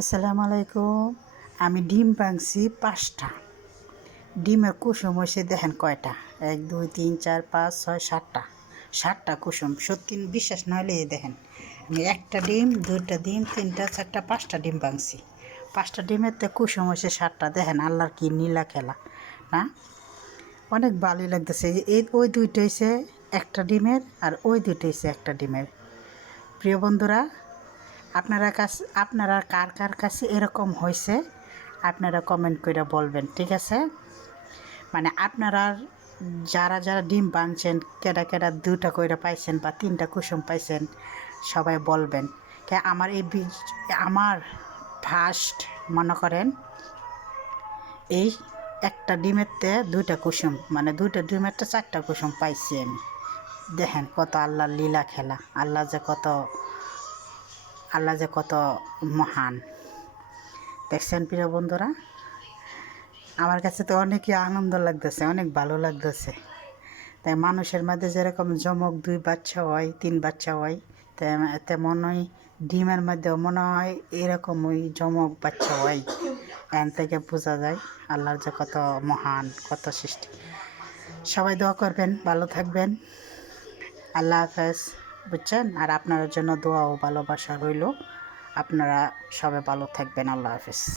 আসসালামু আলাইকুম। আমি ডিম ভাঙছি 5টা। ডিমের কুসুম হয়েছে দেখেন কয়টা, 1 2 3 4 5 6 7টা। 7টা কুসুম, সত্যি বিশ্বাস না হলে এই দেখেন, আমি একটা ডিম, 2টা ডিম, 3টা 4টা 5টা ডিম ভাঙছি। 5টা ডিমের তো কুসুম হয়েছে 7টা। দেখেন আল্লাহর কি নীলা খেলা না? অনেক ভালোই লাগতেছে। এই ওই দুইটা হয়েছে একটা ডিমের, আর ওই দুইটা হয়েছে একটা ডিমের। প্রিয় বন্ধুরা, আপনারা কার কার কাছে এরকম হয়েছে আপনারা কমেন্ট করে বলবেন, ঠিক আছে? মানে আপনারা যারা যারা ডিম ভাঙছেন, কেডা কেডা 2টা কইরা পাইছেন বা 3টা কুসুম পাইছেন, সবাই বলবেন। আমার আমার ফার্স্ট মনে করেন এই একটা ডিমেরতে 2টা কুসুম, মানে 2টা ডিমেরতে 4টা কুসুম পাইছি আমি। দেখেন কত আল্লাহর লীলা খেলা, আল্লাহ যে কত মহান। দেখছেন প্রিয় বন্ধুরা, আমার কাছে তো অনেকই আনন্দ লাগতেছে, অনেক ভালো লাগতেছে। তাই মানুষের মধ্যে যেরকম জমক 2 বাচ্চা হয়, 3 বাচ্চা হয়, তেমনই ডিমের মধ্যেও মনে হয় এরকমই জমক বাচ্চা হয়। এন থেকে বোঝা যায় আল্লাহর যে কত মহান, কত সৃষ্টি। সবাই দোয়া করবেন, ভালো থাকবেন। আল্লাহ হাফেজ, বুঝছেন? আর আপনার জন্য দোয়া ও ভালোবাসা রইল। আপনারা সবাই ভালো থাকবেন। আল্লাহ হাফেজ।